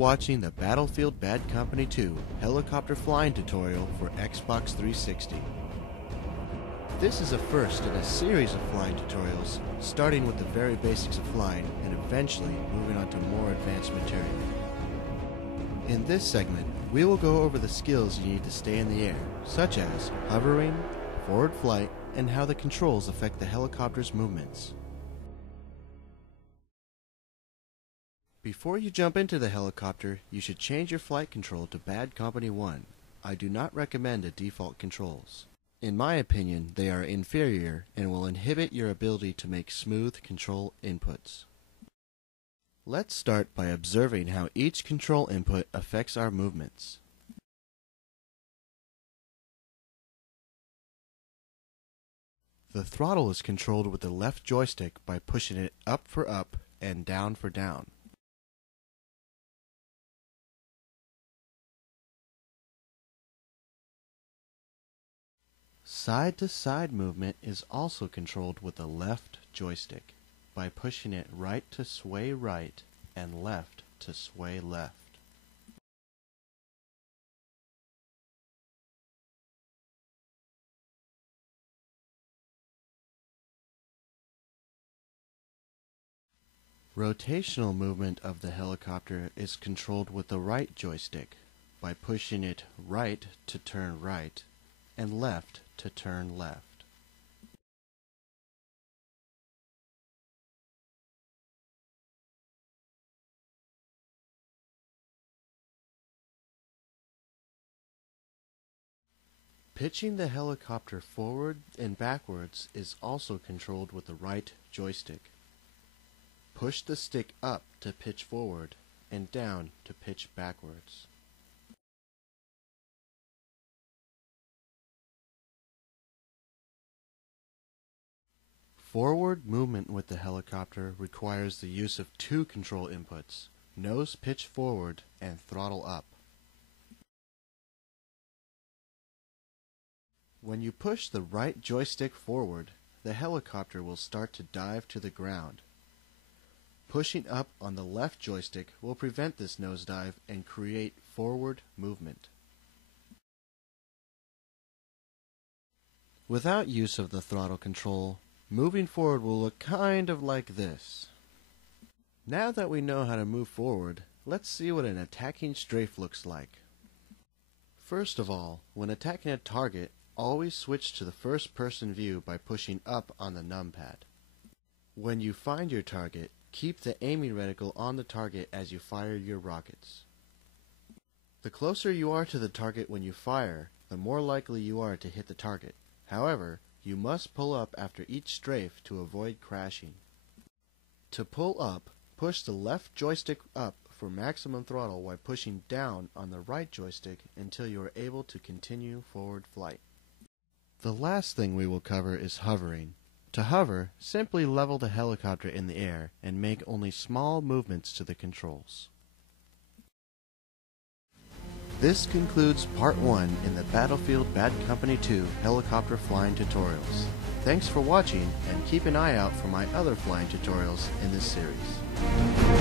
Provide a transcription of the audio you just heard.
watching the Battlefield Bad Company 2 helicopter flying tutorial for Xbox 360. This is a first in a series of flying tutorials, starting with the very basics of flying and eventually moving on to more advanced material. In this segment, we will go over the skills you need to stay in the air, such as hovering, forward flight, and how the controls affect the helicopter's movements. Before you jump into the helicopter, you should change your flight control to Bad Company 1. I do not recommend the default controls. In my opinion, they are inferior and will inhibit your ability to make smooth control inputs. Let's start by observing how each control input affects our movements. The throttle is controlled with the left joystick by pushing it up for up and down for down. Side-to-side movement is also controlled with the left joystick by pushing it right to sway right and left to sway left. Rotational movement of the helicopter is controlled with the right joystick by pushing it right to turn right and left to turn left. Pitching the helicopter forward and backwards is also controlled with the right joystick. Push the stick up to pitch forward and down to pitch backwards. Forward movement with the helicopter requires the use of two control inputs, nose pitch forward and throttle up. When you push the right joystick forward, the helicopter will start to dive to the ground. Pushing up on the left joystick will prevent this nosedive and create forward movement. Without use of the throttle control, moving forward will look kind of like this. Now that we know how to move forward, let's see what an attacking strafe looks like. First of all, when attacking a target, always switch to the first-person view by pushing up on the numpad. When you find your target, keep the aiming reticle on the target as you fire your rockets. The closer you are to the target when you fire, the more likely you are to hit the target. However, you must pull up after each strafe to avoid crashing. To pull up, push the left joystick up for maximum throttle while pushing down on the right joystick until you are able to continue forward flight. The last thing we will cover is hovering. To hover, simply level the helicopter in the air and make only small movements to the controls. This concludes Part 1 in the Battlefield Bad Company 2 helicopter flying tutorials. Thanks for watching and keep an eye out for my other flying tutorials in this series.